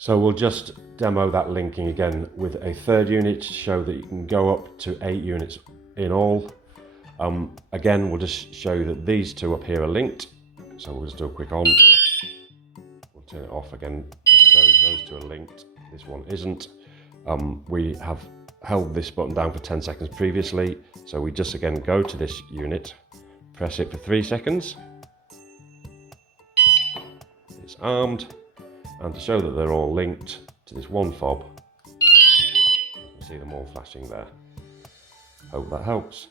So we'll just demo that linking again with a third unit to show that you can go up to 8 units in all. Again, we'll just show you that these two up here are linked. So we'll just do a quick on. We'll turn it off again, just shows those two are linked. This one isn't. We have held this button down for 10 seconds previously. So we just again go to this unit, press it for 3 seconds. It's armed. And to show that they're all linked to this one fob, you can see them all flashing there. Hope that helps.